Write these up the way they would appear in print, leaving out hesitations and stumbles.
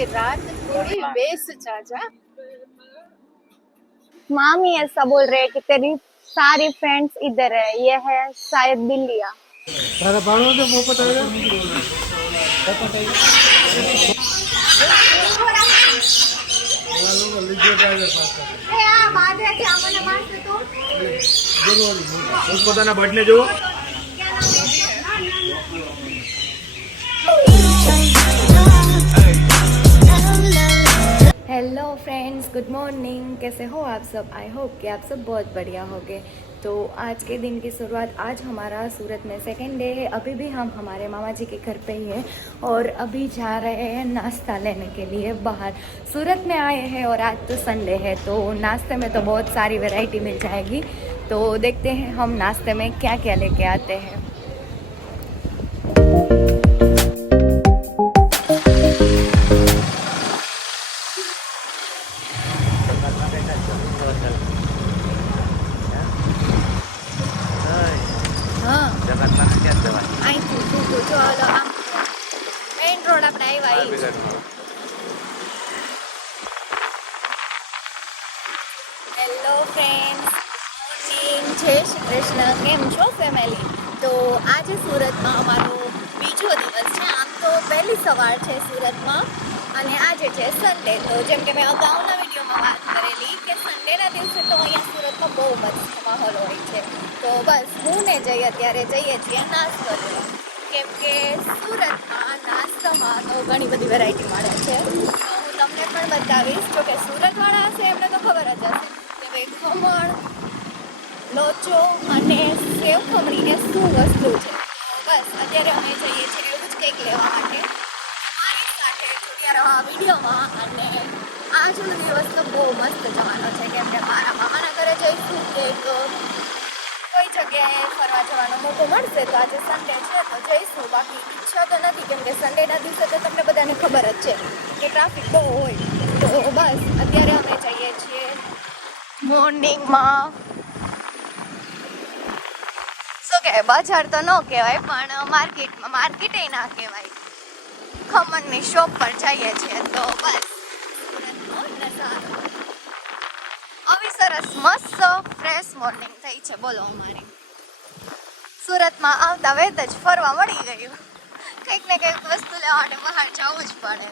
कि रात थोड़ी बेस चाचा। मामी ऐसा बोल रहे हैं कि तेरी सारी फ्रेंड्स इधर है, ये है शायद बिल्लिया। તારા ભાણો તો પોપટ આવ્યો પોતાના બર્થડે જુઓ हेलो फ्रेंड्स, गुड मॉर्निंग। कैसे हो आप सब? आई होप कि आप सब बहुत बढ़िया होंगे। तो आज के दिन की शुरुआत, आज हमारा सूरत में सेकेंड डे है। अभी भी हम हमारे मामा जी के घर पे ही हैं और अभी जा रहे हैं नाश्ता लेने के लिए बाहर। सूरत में आए हैं और आज तो संडे है, तो नाश्ते में तो बहुत सारी वैरायटी मिल जाएगी। तो देखते हैं हम नाश्ते में क्या क्या लेके आते हैं। मेन रोड अपने हेलो फ्रेंड्स, मॉर्निंग, जय श्री कृष्ण। केम छो फैमिली? तो आज सूरत में अमारो बीजो दिवस है। आम तो पहली सवार है सूरत में અને આજે છે સન્ડે। તો જેમ કે મેં અગાઉના વિડીયોમાં વાત કરેલી કે સન્ડેના દિવસે તો અહીંયા સુરતમાં બહુ મસ્ત માહોલ હોય છે। તો બસ હું ને જઈ અત્યારે જઈએ છીએ નાસ્તો લેવા, કેમ કે સુરતમાં નાસ્તામાં તો ઘણી બધી વેરાયટી મળે છે। તો હું તમને પણ બતાવીશ, જો કે સુરતવાળા હશે એમને તો ખબર જ હશે કે ભાઈ ખમણ, લોચો અને સેવ ખમણી એ શું વસ્તુ છે। તો બસ અત્યારે અમે જઈએ છીએ એવું જ કંઈક લેવા માટે। વિડીયોમાં અને આજનો દિવસ તો બહુ મસ્ત જવાનો છે, કેમ કે મારા મામાના ઘરે જઈશું કે તો કોઈ જગ્યાએ ફરવા જવાનો મોકો મળશે તો આજે સન્ડે છે તો જઈશું। બાકી ઈચ્છા તો નથી, કેમ કે સન્ડેના દિવસે તો તમને બધાને ખબર જ છે કે ટ્રાફિક બહુ હોય। તો બસ અત્યારે અમે જઈએ છીએ મોર્નિંગમાં, શું કહેવાય, બજાર તો ન કહેવાય પણ માર્કેટમાં, માર્કેટે ના કહેવાય, ખમણની શોપ પર જઈએ છીએ। તો બસ આવી સરસ મસ્ત ફ્રેશ મોર્નિંગ થઈ છે બોલો અમારી। સુરતમાં આવતા વેત જ ફરવા મળી ગયું, કંઈક ને કંઈક વસ્તુ લેવા માટે બહાર જવું જ પડે।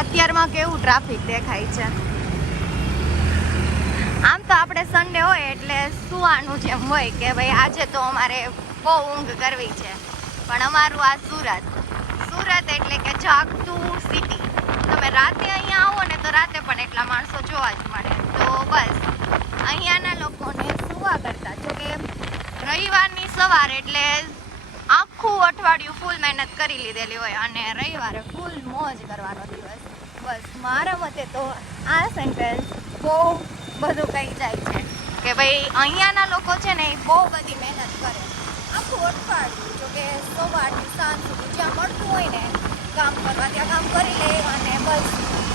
અત્યારમાં કેવું ટ્રાફિક દેખાય છે। આમ તો આપણે સન્ડે હોય એટલે સુવાનું જેમ હોય કે ભાઈ આજે તો અમારે બહુ ઊંઘ કરવી છે, પણ અમારું આ સુરત એટલે કે જાગતું સિટી। તમે રાતે અહીંયા આવો ને તો રાતે પણ એટલા માણસો જોવા જ મળે। તો બસ અહીંયાના લોકોને સુવા કરતા, જો કે રવિવારની સવાર એટલે આખું અઠવાડિયું ફૂલ મહેનત કરી લીધેલી હોય અને રવિવારે ફૂલ મોજ કરવાનો દિવસ। બસ મારા મતે તો આ સેન્ટેન્સ બહુ બધું કહી જાય છે કે ભાઈ અહીંયાના લોકો છે ને એ બહુ બધી મહેનત કરે આખું અઠવાડિયું, જો કે સવારથી સાંજ સુધી જ્યાં મળતું હોય ને કામ કરવા ત્યાં કામ કરી લે અને બસ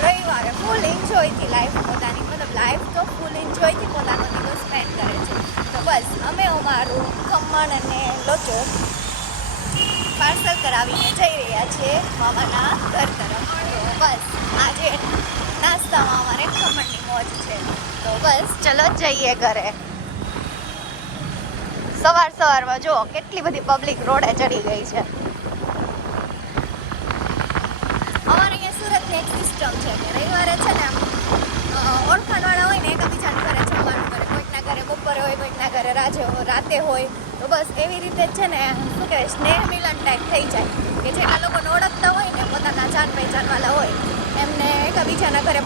રવિવારે ફૂલ એન્જોયથી લાઈફ પોતાની, મતલબ લાઈફ તો ફૂલ એન્જોયથી પોતાનો દિવસ સ્પેન્ડ કરે છે। તો બસ અમે અમારું ખમણ અને લોચો પાર્સલ કરાવીને જઈ રહ્યા છીએ મામાના ઘર તરફ। તો બસ આજે નાસ્તામાં અમારે ખમણની મોજ છે। તો બસ ચલો જઈએ ઘરે। સવારમાં જો કેટલી બધી પબ્લિક રોડે ચડી ગઈ છે। અમારે અહીંયા સુરતની એક સિસ્ટમ છે કે રવિવારે છે ને ઓળખાણવાળા હોય ને એકબીજાના ઘરે જમવાનું કરે, કોઈકના ઘરે બપોરે હોય, કોઈકના ઘરે રાતે હોય। તો બસ એવી રીતે છે ને શું કહેવાય, સ્નેહ મિલન ટાઈપ થઈ જાય કે જેટલા લોકોને ઓળખતા હોય ને, પોતાના જાન પહેચાનવાળા હોય એમને એકબીજાના ઘરે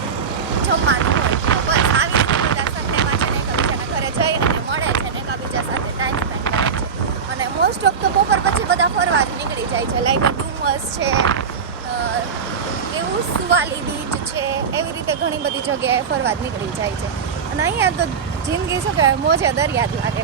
જમવાનું હોય। તો બસ આવી રીતે બધા સન્ડેમાં છે ને એકબીજાના ઘરે જઈ અને મળે છે ને એકબીજા સાથે ટાઈમ સ્પેન્ડ કરે છે। અને મોસ્ટ ઓફ તો બપોર પછી બધા ફરવા જ નીકળી જાય છે, લાઈક ડુમસ છે, એવું સુવાલી બીચ છે, એવી કે ઘણી બધી જગ્યાએ ફરવા જ નીકળી જાય છે. અને અહીંયા તો જિંદગી શું કહેવાય, મોજે દરિયા જ લાગે.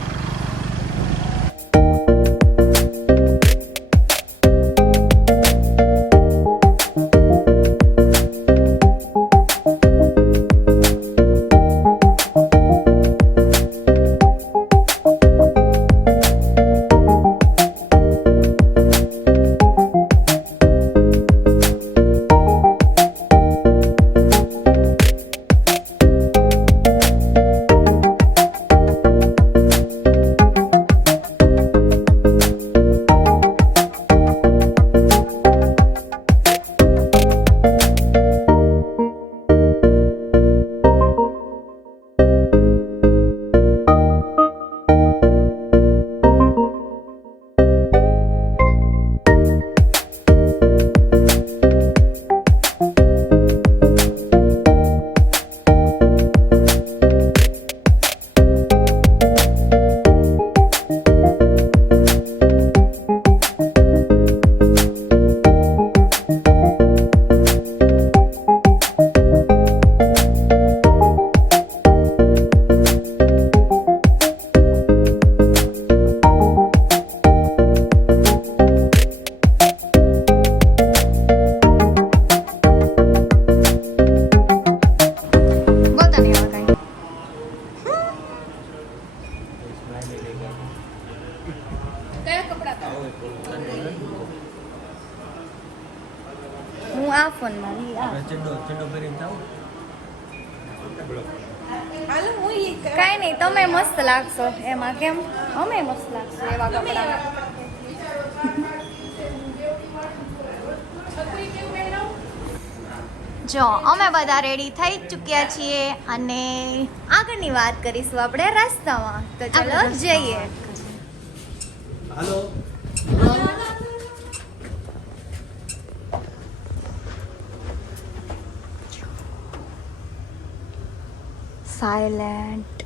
હું આ ફોનમાં કાંઈ નહીં, તમે મસ્ત લાગશો એમાં. કેમ? અમે મસ્ત લાગશો એવા કપડા. જો અમે બધા રેડી થઈ ચૂક્યા છીએ અને આગળની વાત કરીશું આપણે રસ્તામાં. તો ચલો જઈએ. હાલો. સાયલેન્ટ.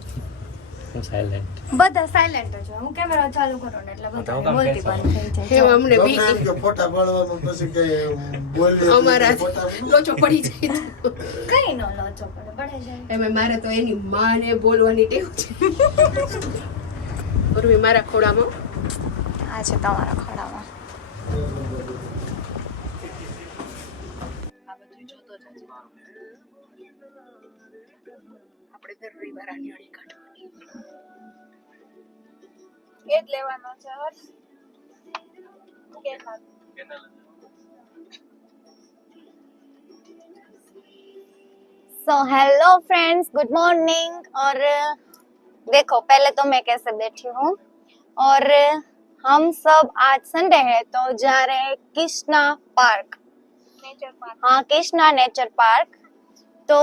સાયલેન્ટ. બધા સાયલેન્ટ જ હોય. હું કેમેરા ચાલુ કરું ને એટલે બધા બોલતી બંધ થઈ જાય. અમને કે ફોટા પાડવાનું પછી કઈ બોલી અમારા લોચો પડી જાય. કઈ નો લોચો પડે જાય. એમાં મારે તો એની માને બોલવાની ટેવ છે. ઉર્વી મારા ખોડામાં. આ છે તમારા ખોડામાં. આ બધું જોતો જ હશે. આપણે દર રવિવારે નિયાળી કાઢવાની. એ જ લેવાનો છે Harsh. So hello friends, good morning. और देखो पहले तो मैं कैसे बैठी हूँ और हम सब आज संडे है तो जा रहे हैं कृष्णा पार्क. Nature park. हाँ, कृष्णा नेचर पार्क. तो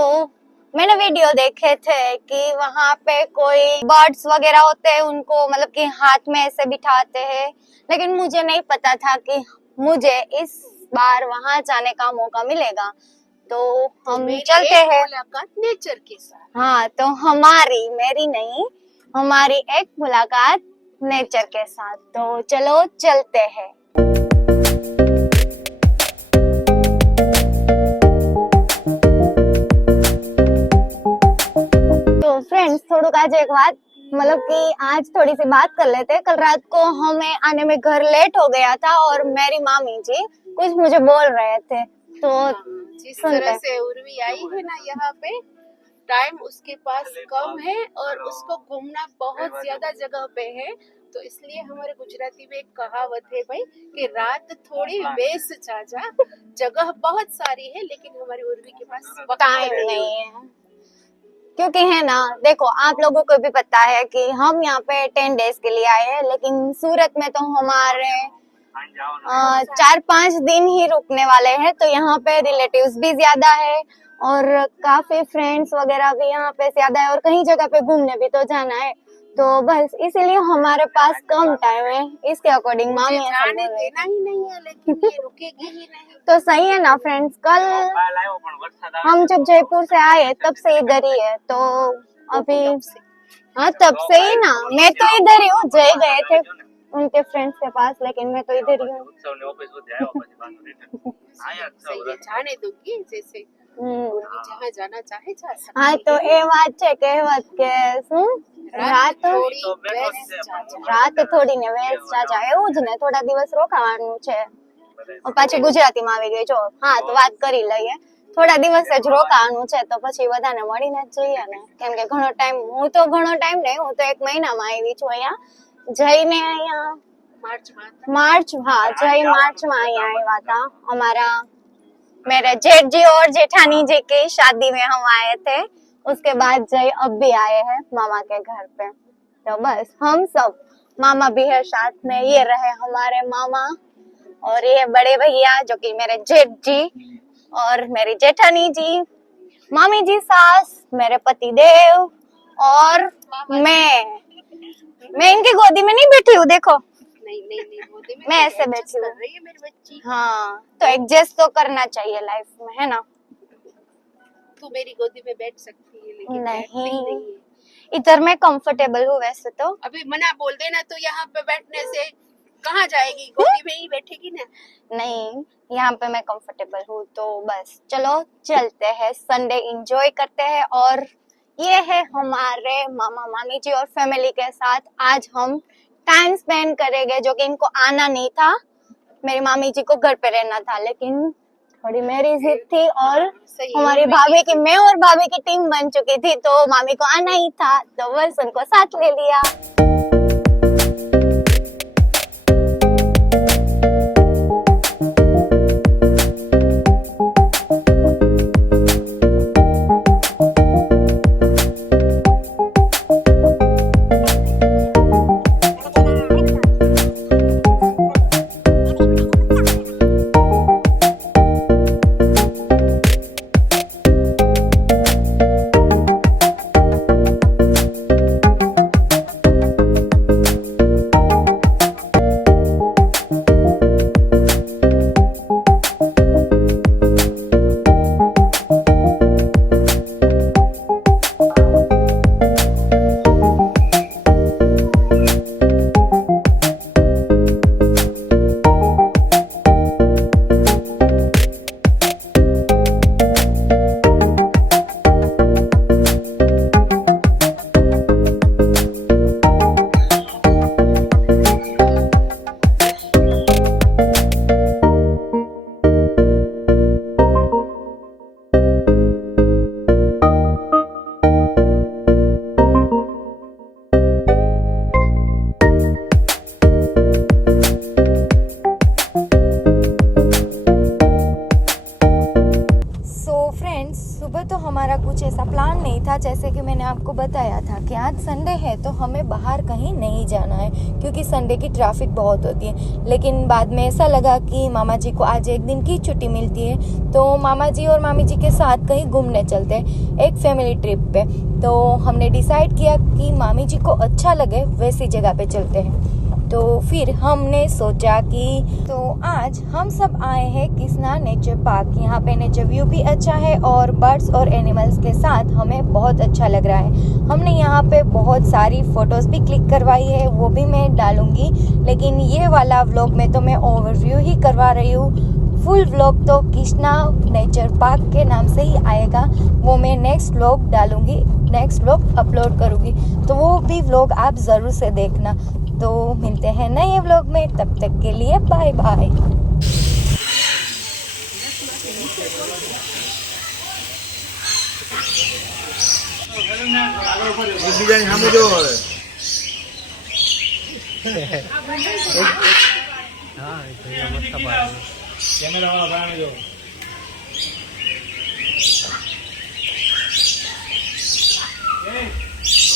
मैंने वीडियो देखे थे कि वहाँ पे कोई बर्ड्स वगैरह होते हैं, उनको मतलब कि हाथ में ऐसे बिठाते हैं, लेकिन मुझे नहीं पता था कि मुझे इस बार वहाँ जाने का मौका मिलेगा. तो हम चलते हैं मुलाकात नेचर के साथ. हाँ, तो मेरी नहीं, हमारी एक मुलाकात नेचर के साथ. तो चलो चलते हैं. तो फ्रेंड्स, थोड़ा आज एक बात, मतलब कि आज थोड़ी सी बात कर लेते हैं. कल रात को हमें आने में घर लेट हो गया था और मेरी मामी जी कुछ मुझे बोल रहे थे. तो जिस तरह से उर्वी आई है ना यहाँ पे, टाइम उसके पास कम है और उसको घूमना बहुत ज्यादा जगह पे है. तो इसलिए हमारे गुजराती में एक कहावत है भाई कि रात थोड़ी वेस्ट चाचा, जगह बहुत सारी है लेकिन हमारी उर्वी के पास टाइम नहीं है. क्योंकि है ना, देखो आप लोगों को भी पता है कि हम यहाँ पे 10 डेज के लिए आए हैं, लेकिन सूरत में तो हमारे 4-5 दिन ही रुकने वाले हैं. तो यहाँ पे रिलेटिव्स भी ज्यादा है और काफी फ्रेंड्स वगैरह भी यहाँ पे ज्यादा है और कहीं जगह पे घूमने भी तो जाना है. तो बस इसीलिए हमारे पास कम टाइम है. इसके अकॉर्डिंग मामी ऐसा बोल रही देना ही नहीं है लेकिन ये रुकेगी ही नहीं. तो सही है ना फ्रेंड्स. कल हम जब जयपुर से आए तब से इधर ही है. तो अभी हाँ, तब से ही ना. मैं तो इधर ही हूँ. जय गए थे उनके फ्रेंड्स के पास, लेकिन मैं तो इधर ही हूँ. सही है, जाने दूंगी जैसे जहाँ जाना चाहे जा सकते હા તો એ વાત છે કહેવત કે શું રાત थोड़ी बेस्ट चाचा રાત થોડી ને વેસ ચાચા એવું જ ને થોડા દિવસ રોકાવાનું છે પાછી ગુજરાતીમાં આવી ગઈ જો હા તો વાત કરી લઈએ થોડા દિવસ જ રોકાવાનું છે તો પછી બધાને મળીને જ જઈએ ને કેમ કે ઘણો ટાઈમ હું તો ઘણો ટાઈમ નહીં હું તો 1 મહિનામાં આવી છું અહીંયા જઈને અહીંયા मार्च में मार्च हाँ जय मार्च में यहाँ आया था हमारा मेरे जेठ जी और जेठानी जी की शादी में हम आए थे उसके बाद जय अब भी आए हैं मामा के घर पे तो बस हम सब मामा भी है साथ में ये रहे हमारे मामा और ये बड़े भैया जो कि मेरे जेठ जी और मेरी जेठानी जी मामी जी सास मेरे पति देव और मैं इनकी गोदी में नहीं बैठी हूँ देखो नहीं नहीं नहीं गोदी में मैं तो ऐसे adjust बैठी हूँ। कर रही है मेरी बच्ची हाँ तो एडजस्ट तो करना चाहिए लाइफ में है ना तू मेरी गोदी में बैठ सकती है लेकिन बैठती नहीं नहीं है। इधर मैं कंफर्टेबल हूँ वैसे तो अभी मना बोल देना तो यहाँ पे बैठने से कहाँ जाएगी गोदी में ही बैठेगी ना नहीं यहाँ पे मैं कंफर्टेबल हूँ तो बस चलो चलते हैं संडे एंजॉय करते हैं और ये है हमारे मामा मामी जी और फैमिली के साथ आज हम टाइम स्पेंड करेंगे जो कि इनको आना नहीं था मेरी मामी जी को घर पे रहना था लेकिन थोड़ी मेरी जिद थी और सही हमारी भाभी की मैं और भाभी की टीम बन चुकी थी तो मामी को आना ही था तो बस उनको साथ ले लिया सुबह तो हमारा कुछ ऐसा प्लान नहीं था जैसे कि मैंने आपको बताया था कि आज संडे है तो हमें बाहर कहीं नहीं जाना है क्योंकि संडे की ट्रैफिक बहुत होती है लेकिन बाद में ऐसा लगा कि मामा जी को आज एक दिन की छुट्टी मिलती है तो मामा जी और मामी जी के साथ कहीं घूमने चलते हैं एक फैमिली ट्रिप पे तो हमने डिसाइड किया कि मामी जी को अच्छा लगे वैसी जगह पे चलते हैं तो फिर हमने सोचा कि तो आज हम सब आए हैं किसना नेचर पार्क यहाँ पे नेचर व्यू भी अच्छा है और बर्ड्स और एनिमल्स के साथ हमें बहुत अच्छा लग रहा है हमने यहाँ पे बहुत सारी फ़ोटोज़ भी क्लिक करवाई है वो भी मैं डालूँगी लेकिन ये वाला व्लॉग में तो मैं ओवरव्यू ही करवा रही हूँ फुल व्लॉग तो कृष्णा नेचर पार्क के नाम से ही आएगा वो मैं नेक्स्ट व्लॉग डालूँगी नेक्स्ट व्लॉग अपलोड करूँगी तो वो भी व्लॉग आप ज़रूर से देखना तो मिलते हैं नए व्लॉग में तब तक के लिए बाय बाय બીજાની સામે જો હવે हाँ मस्त कैमरा वाला बनाने जो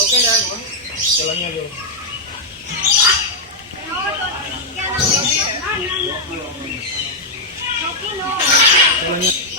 ओके चलो यहाँ जो चलो